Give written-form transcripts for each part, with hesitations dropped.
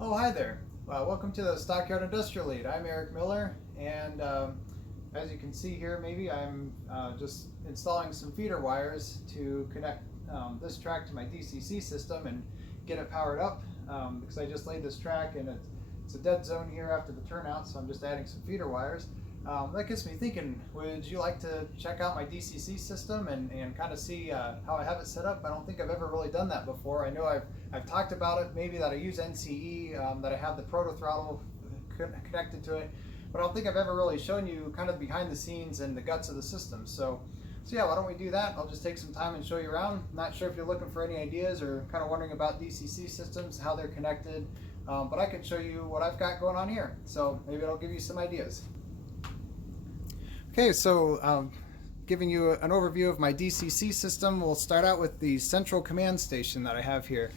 Oh, hi there. Welcome to the Stockyard Industrial Lead. I'm Eric Miller, and as you can see here, maybe I'm just installing some feeder wires to connect this track to my DCC system and get it powered up because I just laid this track and it's a dead zone here after the turnout, so I'm just adding some feeder wires. That gets me thinking, would you like to check out my DCC system and kind of see how I have it set up? I don't think I've ever really done that before. I know I've talked about it, maybe that I use NCE, that I have the ProtoThrottle connected to it, but I don't think I've ever really shown you kind of behind the scenes and the guts of the system. So yeah, why don't we do that? I'll just take some time and show you around. I'm not sure if you're looking for any ideas or kind of wondering about DCC systems, how they're connected, but I can show you what I've got going on here. So maybe it'll give you some ideas. Okay, so giving you an overview of my DCC system, we'll start out with the central command station that I have here.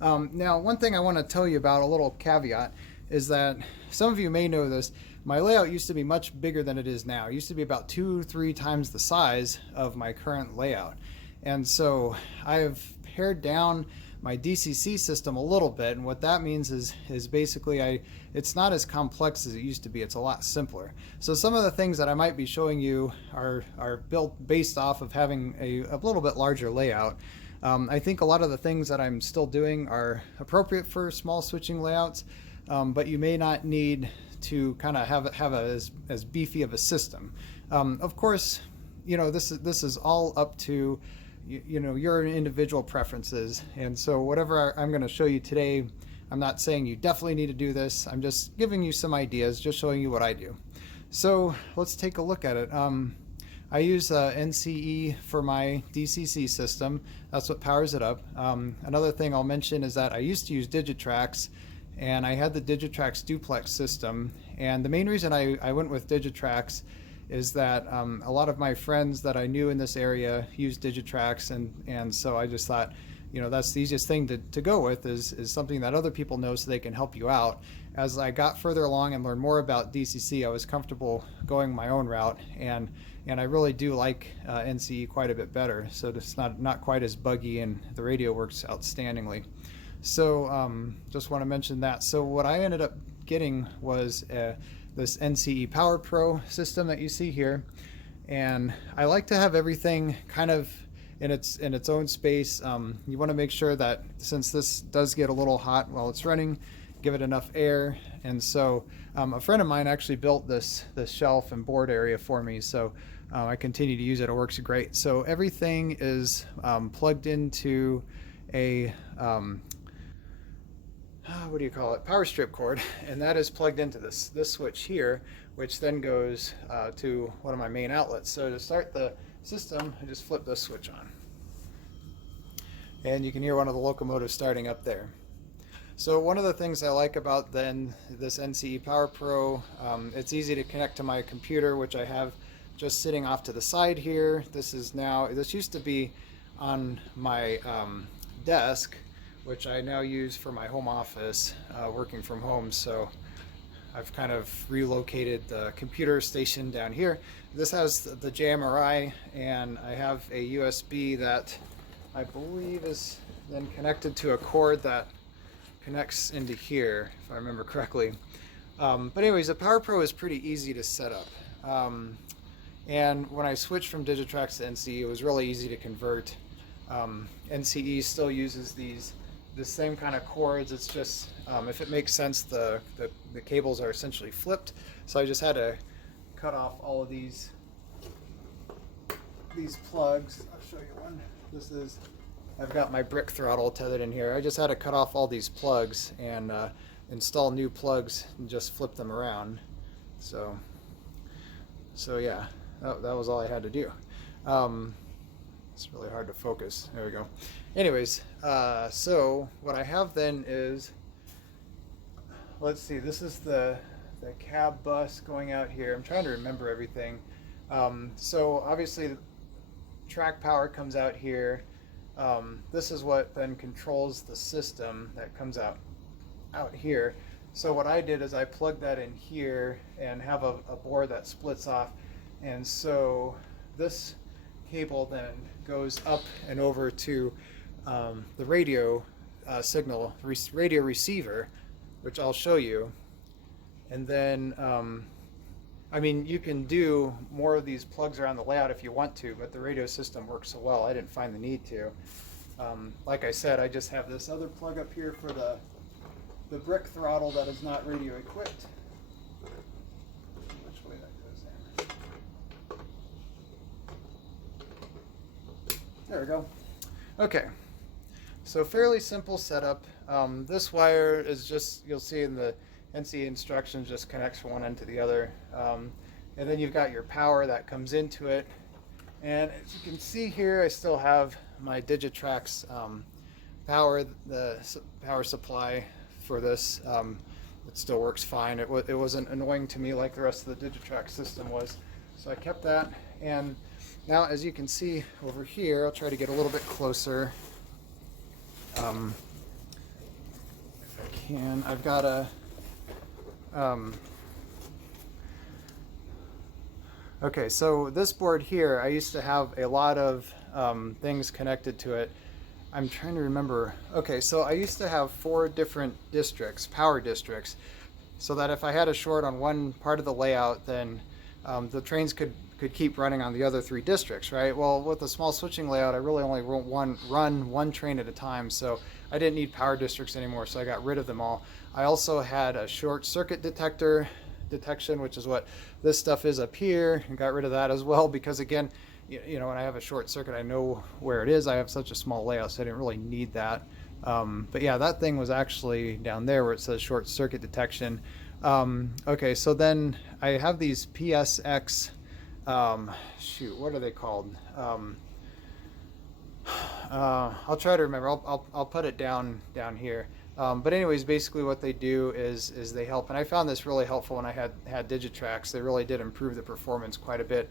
Now, one thing I want to tell you about, a little caveat, is that some of you may know this. My layout used to be much bigger than it is now. It used to be about 2-3 times the size of my current layout. And so I've pared down my DCC system a little bit, and what that means is basically it's not as complex as it used to be. It's a lot simpler. So some of the things that I might be showing you are built based off of having a little bit larger layout. I think a lot of the things that I'm still doing are appropriate for small switching layouts, but you may not need to kind of have as beefy of a system. Of course, this is all up to your individual preferences, and so whatever I'm going to show you today, I'm not saying you definitely need to do this. I'm just giving you some ideas, just showing you what I do. So let's take a look at it. I use NCE for my DCC system. That's what powers it up. Another thing I'll mention is that I used to use Digitrax, and I had the Digitrax duplex system, and the main reason I went with Digitrax is that a lot of my friends that I knew in this area used Digitrax, and so I just thought, that's the easiest thing to go with is something that other people know so they can help you out. As I got further along and learned more about DCC, I was comfortable going my own route, and I really do like NCE quite a bit better, so it's not quite as buggy, and the radio works outstandingly. So just want to mention that. So what I ended up getting was this NCE Power Pro system that you see here, and I like to have everything kind of in its own space. You want to make sure that since this does get a little hot while it's running, give it enough air. And so a friend of mine actually built this shelf and board area for me, so I continue to use it. It works great. So everything is plugged into a what do you call it, power strip cord, and that is plugged into this switch here, which then goes to one of my main outlets. So to start the system, I just flip this switch on, and you can hear one of the locomotives starting up there. So one of the things I like about then this NCE Power Pro, it's easy to connect to my computer, which I have just sitting off to the side here. This used to be on my desk, which I now use for my home office, working from home. So I've kind of relocated the computer station down here. This has the JMRI, and I have a USB that I believe is then connected to a cord that connects into here, if I remember correctly. But anyways, the Power Pro is pretty easy to set up. And when I switched from Digitrax to NCE, it was really easy to convert. NCE still uses the same kind of cords. It's just if it makes sense, the cables are essentially flipped, so I just had to cut off all of these plugs. I'll show you one. I've got my brick throttle tethered in here. I just had to cut off all these plugs and install new plugs and just flip them around. So yeah, that was all I had to do. It's really hard to focus. There we go. Anyways, so what I have then is, let's see, this is the cab bus going out here. I'm trying to remember everything. So obviously track power comes out here. This is what then controls the system that comes out here. So what I did is I plugged that in here and have a board that splits off, and so this cable then goes up and over to the radio signal radio receiver which I'll show you. And then, I mean, you can do more of these plugs around the layout if you want to, but the radio system works so well, I didn't find the need to. Like I said, I just have this other plug up here for the brick throttle that is not radio equipped. Which way that goes in. There we go. Okay, so fairly simple setup. This wire is just, you'll see in the NCE instructions, just connects from one end to the other. And then you've got your power that comes into it. And as you can see here, I still have my Digitrax power, the power supply for this. It still works fine. It wasn't annoying to me like the rest of the Digitrax system was. So I kept that. And now, as you can see over here, I'll try to get a little bit closer. If I can, I've got a okay, so this board here, I used to have a lot of things connected to it. I'm trying to remember. Okay, so I used to have 4 different districts, power districts, so that if I had a short on one part of the layout, then the trains could keep running on the other 3 districts, right? Well, with a small switching layout, I really only run one train at a time, so I didn't need power districts anymore, so I got rid of them all. I also had a short circuit detection, which is what this stuff is up here, and got rid of that as well, because again, you know, when I have a short circuit, I know where it is. I have such a small layout, so I didn't really need that. But yeah, that thing was actually down there where it says short circuit detection. Okay, so then I have these PSX, shoot, what are they called? I'll try to remember. I'll put it down here. But anyways, basically what they do is they help, and I found this really helpful when I had Digitrax. They really did improve the performance quite a bit.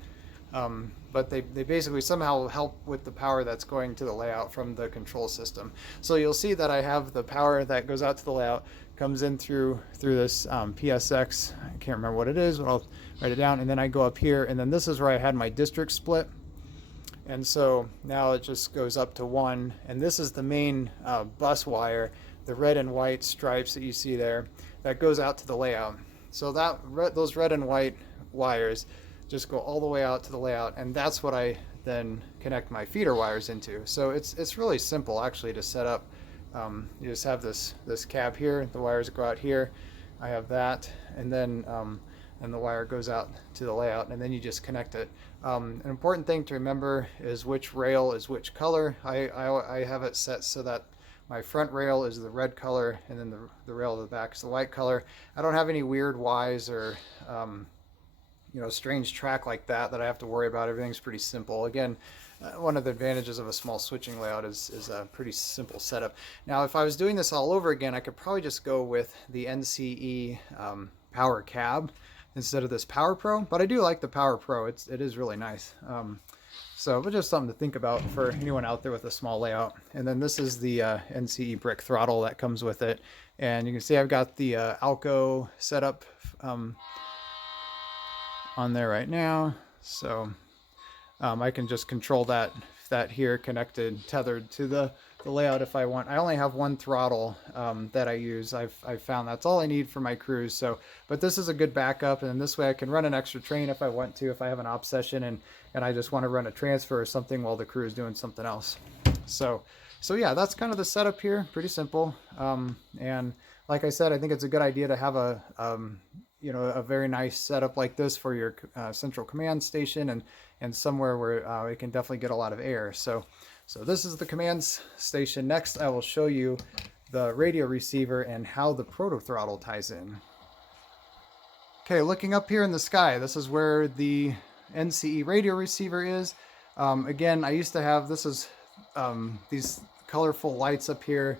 But they basically somehow help with the power that's going to the layout from the control system. So you'll see that I have the power that goes out to the layout, comes in through this PSX. I can't remember what it is, but I'll write it down. And then I go up here, and then this is where I had my district split. And so now it just goes up to 1, and this is the main bus wire, the red and white stripes that you see there, that goes out to the layout. So those red and white wires just go all the way out to the layout, and that's what I then connect my feeder wires into. So it's really simple actually to set up. You just have this cab here, the wires go out here, I have that, and then and the wire goes out to the layout, and then you just connect it. An important thing to remember is which rail is which color. I have it set so that my front rail is the red color, and then the rail of the back is the white color. I don't have any weird Ys or you know, strange track like that I have to worry about. Everything's pretty simple. Again, one of the advantages of a small switching layout is a pretty simple setup. Now, if I was doing this all over again, I could probably just go with the NCE Power Cab instead of this Power Pro, but I do like the Power Pro. It is really nice. But just something to think about for anyone out there with a small layout. And then this is the NCE brick throttle that comes with it. And you can see I've got the Alco setup on there right now. So I can just control that here connected, tethered to the layout if I want. I only have one throttle that I use. I've found that's all I need for my cruise. So, but this is a good backup, and this way I can run an extra train if I want to, if I have an op session and I just want to run a transfer or something while the crew is doing something else. So yeah, that's kind of the setup here. Pretty simple. And like I said, I think it's a good idea to have a you know, a very nice setup like this for your central command station and somewhere where it can definitely get a lot of air. So this is the command station. Next, I will show you the radio receiver and how the ProtoThrottle ties in. Okay, looking up here in the sky, this is where the NCE radio receiver is. Again, I used to have, this is these colorful lights up here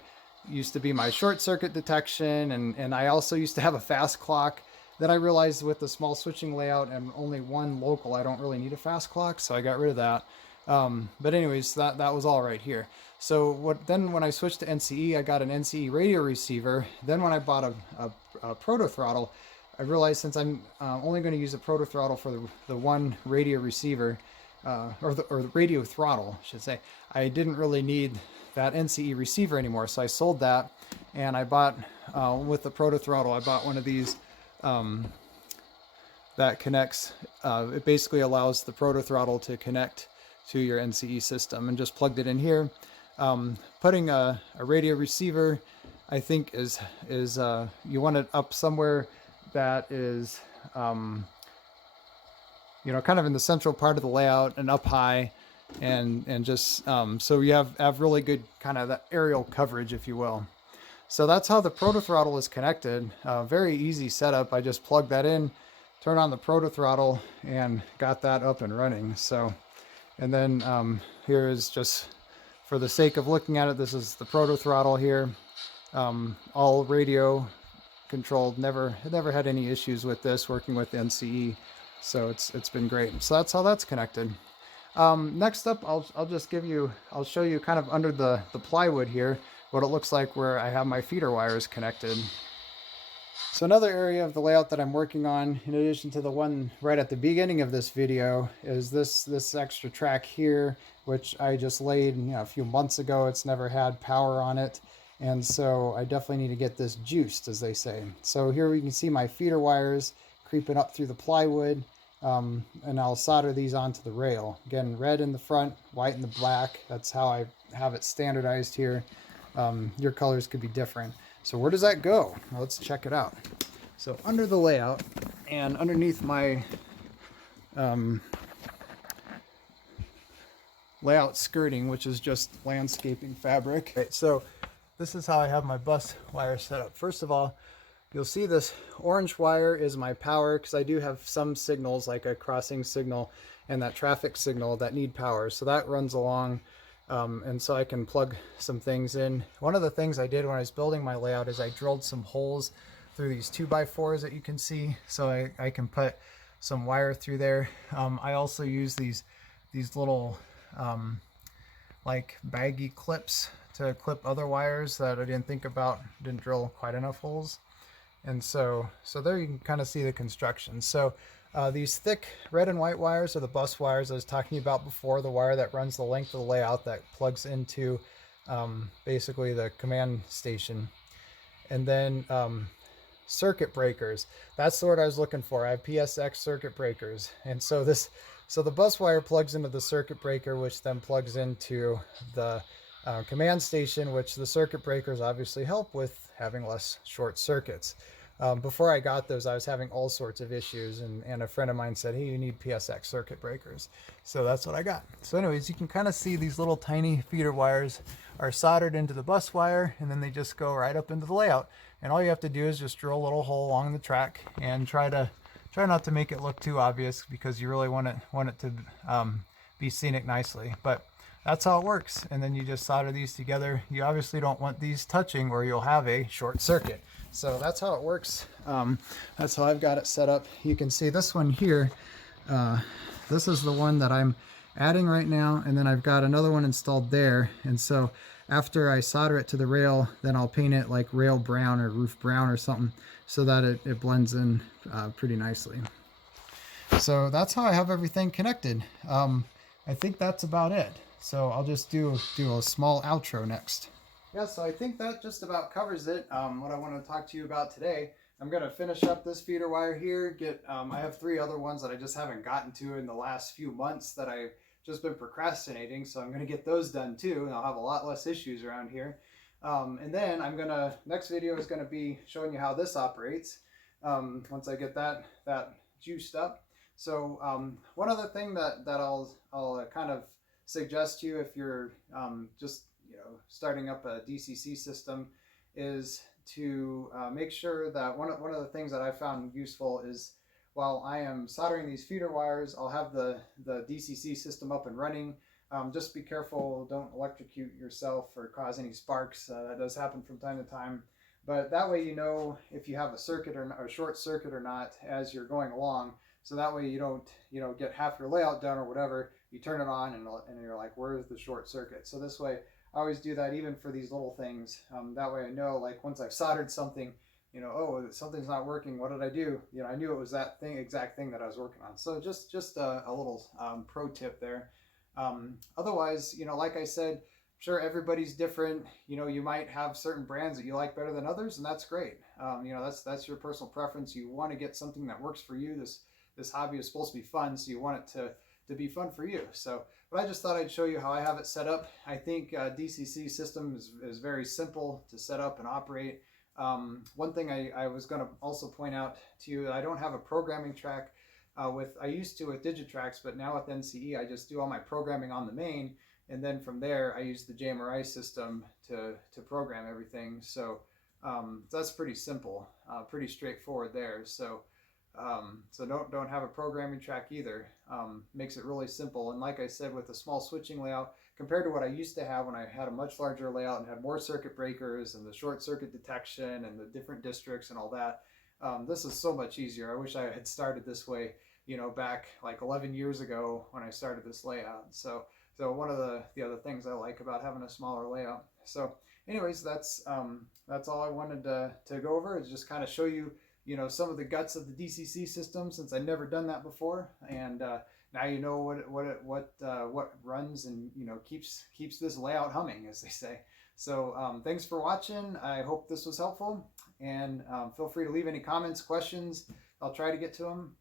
used to be my short circuit detection, and I also used to have a fast clock. Then I realized with the small switching layout and only one local, I don't really need a fast clock, so I got rid of that. But anyways, that was all right here. So then when I switched to NCE, I got an NCE radio receiver. Then when I bought a ProtoThrottle, I realized since I'm only going to use a ProtoThrottle for the one radio receiver, or the radio throttle, I should say, I didn't really need that NCE receiver anymore. So I sold that, and I bought, with the ProtoThrottle, I bought one of these that connects, it basically allows the ProtoThrottle to connect to your NCE system, and just plugged it in here. Putting a radio receiver, I think is you want it up somewhere that is, you know, kind of in the central part of the layout and up high, and just so you have really good kind of that aerial coverage, if you will. So that's how the ProtoThrottle is connected. Very easy setup. I just plugged that in, turn on the ProtoThrottle, and got that up and running. So, and then here is just, for the sake of looking at it, this is the ProtoThrottle here. All radio controlled. Never had any issues with this working with NCE. So it's been great. So that's how that's connected. Next up, I'll show you kind of under the plywood here what it looks like where I have my feeder wires connected. So another area of the layout that I'm working on, in addition to the one right at the beginning of this video, is this extra track here, which I just laid, you know, a few months ago. It's never had power on it, and so I definitely need to get this juiced, as they say. So here we can see my feeder wires creeping up through the plywood, and I'll solder these onto the rail. Again, red in the front, white in the back. That's how I have it standardized here. Your colors could be different. So where does that go? Well, let's check it out. So under the layout and underneath my layout skirting, which is just landscaping fabric. Okay, so this is how I have my bus wire set up. First of all, you'll see this orange wire is my power, because I do have some signals, like a crossing signal and that traffic signal, that need power. So that runs along. And so I can plug some things in. One of the things I did when I was building my layout is I drilled some holes through these 2x4s that you can see, so I can put some wire through there. I also use these little like baggy clips to clip other wires that I didn't think about, didn't drill quite enough holes. And so there you can kind of see the construction. So these thick red and white wires are the bus wires I was talking about before, the wire that runs the length of the layout that plugs into basically the command station. And then circuit breakers, that's the word I was looking for. I have PSX circuit breakers. And so the bus wire plugs into the circuit breaker, which then plugs into the command station, which the circuit breakers obviously help with having less short circuits. Before I got those, I was having all sorts of issues, and a friend of mine said, hey, you need PSX circuit breakers. So that's what I got. So anyways, you can kind of see these little tiny feeder wires are soldered into the bus wire, and then they just go right up into the layout. And all you have to do is just drill a little hole along the track and try not to make it look too obvious, because you really want it to be scenic nicely. But that's how it works. And then you just solder these together. You obviously don't want these touching or you'll have a short circuit. So that's how it works. That's how I've got it set up. You can see this one here. This is the one that I'm adding right now, and then I've got another one installed there. And so after I solder it to the rail, then I'll paint it like rail brown or roof brown or something, so that it blends in pretty nicely. So that's how I have everything connected. I think that's about it. So I'll just do a small outro next. Yeah, so I think that just about covers it, what I want to talk to you about today. I'm going to finish up this feeder wire here. I have 3 other ones that I just haven't gotten to in the last few months that I've just been procrastinating, so I'm going to get those done too, and I'll have a lot less issues around here. And then next video is going to be showing you how this operates once I get that juiced up. So one other thing that I'll kind of suggest to you if you're just starting up a DCC system is to make sure that one of the things that I found useful is, while I am soldering these feeder wires, I'll have the DCC system up and running. Just be careful, don't electrocute yourself or cause any sparks. That does happen from time to time. But that way you know if you have a circuit or a short circuit or not as you're going along. So that way you don't get half your layout done or whatever. You turn it on and you're like, where's the short circuit? So this way I always do that even for these little things. That way I know, like, once I've soldered something, oh, something's not working. What did I do? I knew it was that exact thing that I was working on. So just a little pro tip there. Otherwise, like I said, sure, everybody's different. You know, you might have certain brands that you like better than others, and that's great. You know, that's your personal preference. You want to get something that works for you. This hobby is supposed to be fun, so you want it to be fun for you. So, but I just thought I'd show you how I have it set up. I think DCC system is very simple to set up and operate. One thing I was going to also point out to you, I don't have a programming track I used to with Digitrax, but now with NCE, I just do all my programming on the main, and then from there, I use the JMRI system to program everything. So that's pretty simple, pretty straightforward there. So don't have a programming track either. Makes it really simple. And like I said, with a small switching layout, compared to what I used to have when I had a much larger layout and had more circuit breakers and the short circuit detection and the different districts and all that, this is so much easier. I wish I had started this way, you know, back like 11 years ago when I started this layout. So one of the other things I like about having a smaller layout. So anyways, that's all I wanted to go over, is just kind of show you, you know, some of the guts of the DCC system, since I've never done that before, and now you know what runs and, you know, keeps this layout humming, as they say. So thanks for watching. I hope this was helpful, and feel free to leave any comments, questions. I'll try to get to them.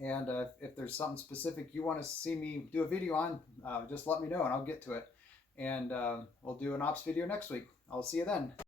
And if there's something specific you want to see me do a video on, just let me know and I'll get to it. And we'll do an ops video next week. I'll see you then.